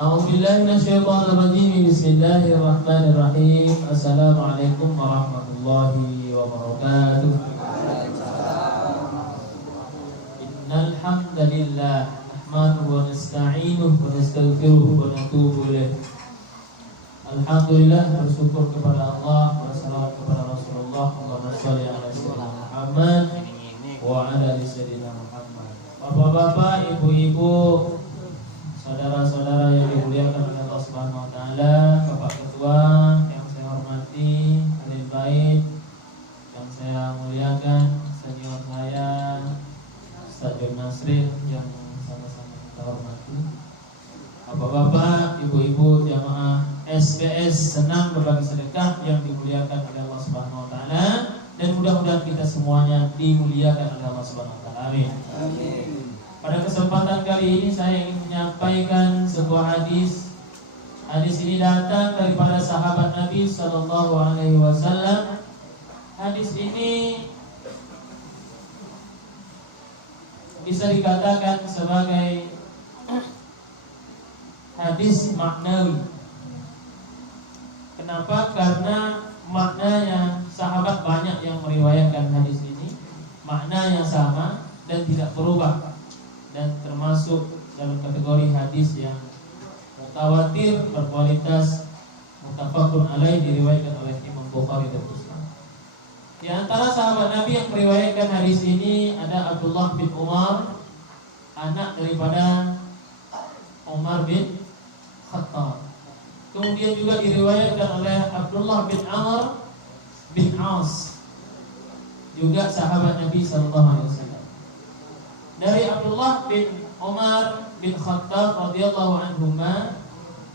A'udzubillahi minasyaitonirrajim. Bismillahirrahmanirrahim. Assalamualaikum warahmatullahi wabarakatuh. Innal hamdalillah nahmaduhu wa nasta'inuhu wa nastaghfiruhu wa natubu ilaih. Alhamdulillah, bersyukur kepada Allah, wassalatu kepada Rasulullah, Allahumma shalli ala sayyidina Muhammad wa ala ali sayyidina Muhammad. Bapak-bapak, ibu-ibu, saudara-saudara yang dimuliakan oleh Allah Subhanahu wa taala, Bapak Ketua yang saya hormati, ahli bait yang saya muliakan, senior saya Ustaz John Nasrin yang sama-sama kita hormati. Bapak-bapak, ibu-ibu jamaah SBS Senang Berbagi Sedekah yang dimuliakan oleh Allah Subhanahu wa taala, dan mudah-mudahan kita semuanya dimuliakan oleh Allah Subhanahu wa taala. Amin. Amin. Pada kesempatan kali ini saya ingin menyampaikan sebuah hadis. Hadis ini datang daripada sahabat Nabi sallallahu alaihi wasallam. Hadis ini bisa dikatakan sebagai hadis maknawi. Kenapa? Karena maknanya sahabat banyak yang meriwayatkan hadis ini, maknanya sama dan tidak berubah, dan termasuk dalam kategori hadis yang mutawatir, berkualitas, muttafaqun alaih, diriwayatkan oleh Imam Bukhari dan Muslim. Di antara sahabat Nabi yang meriwayatkan hadis ini ada Abdullah bin Umar, anak daripada Umar bin Khattab. Kemudian juga diriwayatkan oleh Abdullah bin Amr bin As, juga sahabat Nabi sallallahu alaihi wasallam. Dari Abdullah bin Umar bin Khattab radhiyallahu anhuma,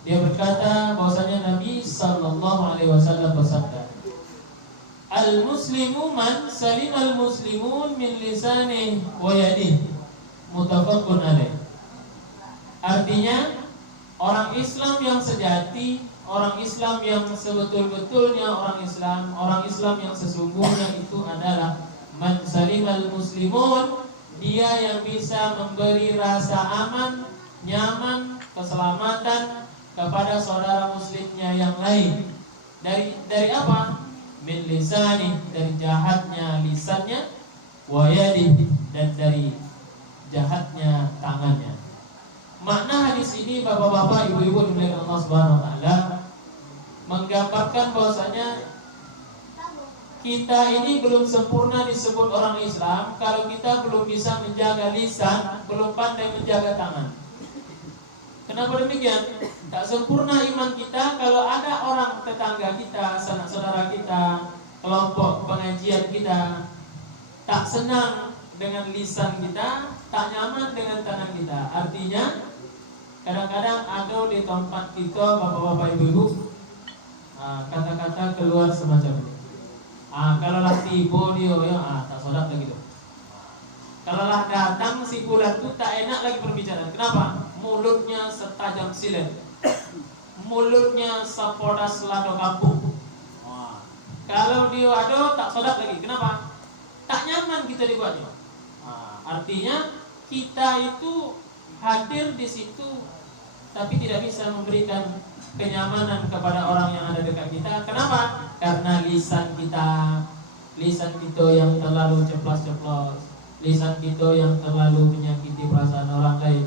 dia berkata bahwasanya Nabi sallallahu alaihi wasallam bersabda, "Al-muslimu man salimal muslimun min lisanihi wa yadihi." Muttafaqun alaih. Artinya, orang Islam yang sejati, orang Islam yang sebetul-betulnya orang Islam yang sesungguhnya itu adalah man salimal muslimun, dia yang bisa memberi rasa aman, nyaman, keselamatan kepada saudara muslimnya yang lain. Dari apa? Min lisani, dari jahatnya lisannya, wa yadihi, dan dari jahatnya tangannya. Makna hadis ini, bapak-bapak, ibu-ibu dimuliakan Allah Subhanahu wa taala, menggambarkan bahwasanya kita ini belum sempurna disebut orang Islam kalau kita belum bisa menjaga lisan, belum pandai menjaga tangan. Kenapa demikian? Tak sempurna iman kita kalau ada orang tetangga kita, sanak saudara kita, kelompok pengajian kita tak senang dengan lisan kita, tak nyaman dengan tangan kita. Artinya kadang-kadang ada di tempat kita, bapak-bapak, ibu-ibu, kata-kata keluar semacam ini. Kalau lah tiba dia, tak sodak lagi tu. Kalau lah datang si bulan tu tak enak lagi berbicara. Kenapa? Mulutnya setajam silet, mulutnya sepodas lado kampung. Kalau dia ada tak sodak lagi. Kenapa? Tak nyaman kita dibuatnya. Artinya kita itu hadir di situ, tapi tidak bisa memberikan kenyamanan kepada orang yang ada dekat kita. Kenapa? Karena lisan kita yang terlalu ceplas-ceplos, lisan kita yang terlalu menyakiti perasaan orang lain.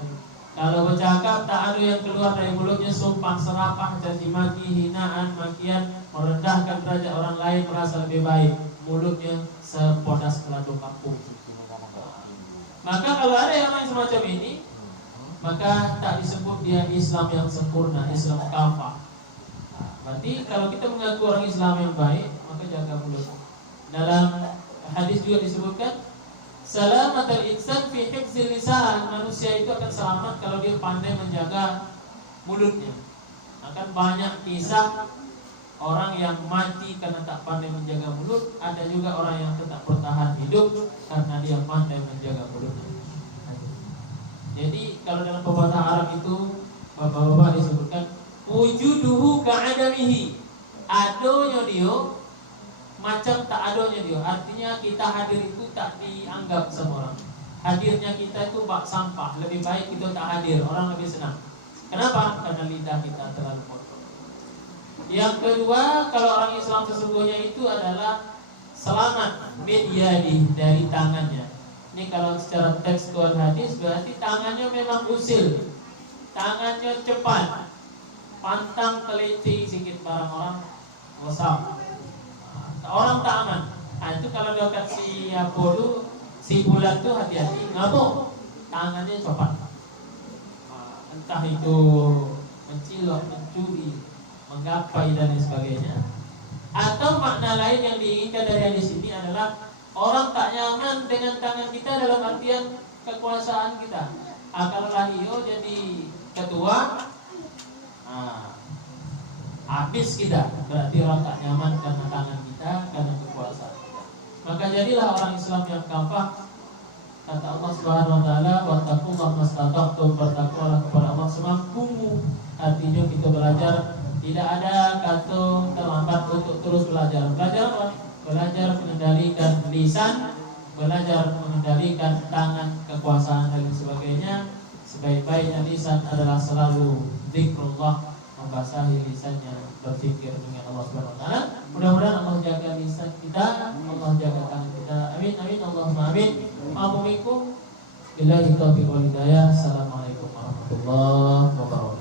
Kalau bercakap tak ada yang keluar dari mulutnya sumpah serapah, caci maki, hinaan, makian, merendahkan derajat orang lain, merasa lebih baik. Mulutnya sepodas kelado kampung. Maka kalau ada yang lain semacam ini, maka tak disebut dia Islam yang sempurna, Islam kafah. Berarti kalau kita mengaku orang Islam yang baik, maka jaga mulut. Dalam hadis juga disebutkan, salamatul insan fi hifzil lisan, manusia itu akan selamat kalau dia pandai menjaga mulutnya. Akan banyak kisah orang yang mati karena tak pandai menjaga mulut, ada juga orang yang tetap bertahan hidup karena dia pandai menjaga mulutnya. Jadi kalau dalam pepatah Arab itu, bapak-bapak, disebutkan wujuduhu ka'adamihi, adonya dia macam tak adonya dia. Artinya kita hadir itu tak dianggap sama orang. Hadirnya kita itu bak sampah. Lebih baik kita tak hadir, orang lebih senang. Kenapa? Karena lidah kita terlalu kotor. Yang kedua, kalau orang Islam sesungguhnya itu adalah selamat dari tangannya. Ini kalau secara tekstual hadis berarti tangannya memang usil, tangannya cepat, pantang keleci sikit barang orang gosap. Orang tak aman. Nah, itu kalau dekat si Apollo, si bulan tuh hati-hati, ngamuk, tangannya cepat. Entah itu mencilok, mencuri, menggapai dan lain sebagainya. Atau makna lain yang diinginkan dari hadis ini adalah orang tak nyaman dengan tangan kita dalam artian kekuasaan kita. Kalau Lahio jadi ketua, habis kita. Berarti orang tak nyaman karena tangan kita, karena kekuasaan kita. Maka jadilah orang Islam yang kafah. Kata Allah Subhanahu wa taala, "Wattaqullaha mastata'tum", bertakwalah kepada Allah semampumu. Artinya kita belajar, tidak ada kata terlambat untuk terus belajar. Belajar apa? Belajar mengendalikan lisan, belajar mengendalikan tangan, kekuasaan dan sebagainya. Sebaik-baiknya lisan adalah selalu zikrullah, membasahi lisannya, berfikir dengan Allah Subhanahu wa taala. Mudah-mudahan Allah jaga lisan kita, Allah jaga tangan kita. Amin amin Allahumma amin. Assalamualaikum warahmatullahi wabarakatuh. Assalamualaikum warahmatullahi wabarakatuh.